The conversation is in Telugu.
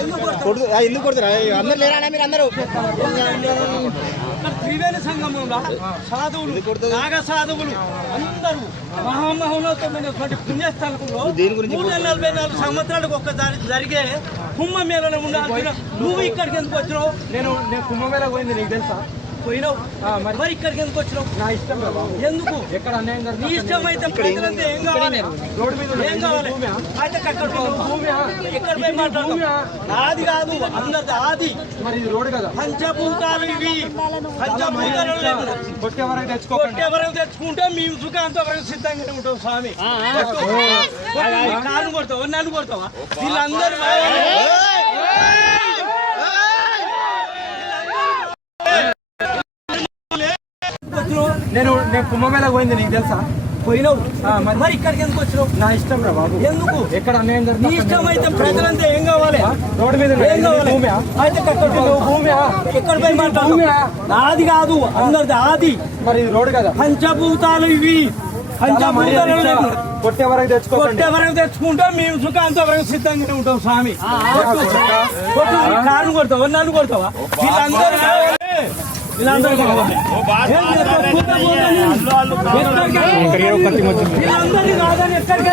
ఎందుకు కొడుతురా అందరు లేరా మీరు అందరూ త్రివేణి సంగమంలో సాధువులు నాగ సాధువులు అందరూ మహామహోన్నతమైనటువంటి పుణ్యస్థలంలో 144 సంవత్సరాలకు ఒక్కసారి జరిగే కుంభమేళలో ఉండాల్సిన నువ్వు ఇక్కడికి ఎందుకు వచ్చినావు? నేను కుంభమేళ పోయింది నీకు తెలుసా? పోయినావు మరి ఇక్కడికి ఎందుకు వచ్చినావు? నా ఇష్టం ఎందుకు? ఎక్కడ అన్యాయం నీ ఇష్టం అయితే ప్రజలంతా ఏం కావాలి? రోడ్డు మీద ఏం కావాలి? అయితే ఎక్కడ పోయి మాట్లాడతావు? నాది కాదు అందరిది ఆది. మరి ఇది రోడ్డు కదా, పంచభూతాలు ఇవి. పంచభూతాలు కొట్టే వరకు తెచ్చుకుంటే మేము సుఖాంత వరకు సిద్ధంగానే ఉంటాం స్వామి. కాను కొడతావా నన్ను కొడతావా? వీళ్ళందరూ నేను కుంభమేళ పోయింది నీకు తెలుసా? పోయినావు మరి ఇక్కడికి ఎందుకు వచ్చినావు? నా ఇష్టం రా బాబు. ఎందుకు? ఎక్కడ అన్యాయం నీ ఇష్టం అయితే ప్రజలంతా ఏం కావాలి? రోడ్డు మీద ఏం కావాలి? అయితే భూమి ఎక్కడ పోయి మాట్లాడు? నాది కాదు అందరిది ఆది. మరి ఇది రోడ్డు కదా, పంచభూతాలు ఇవి. కొట్టే వరకు తెచ్చుకుంటే మేము సుఖాంత వరకు సిద్ధంగానే ఉంటాం స్వామి. కారు కొడతావా నన్ను కొడతావా? వీళ్ళందరూ కావాలి. వీళ్ళందరినీ కాదని ఎక్కడికి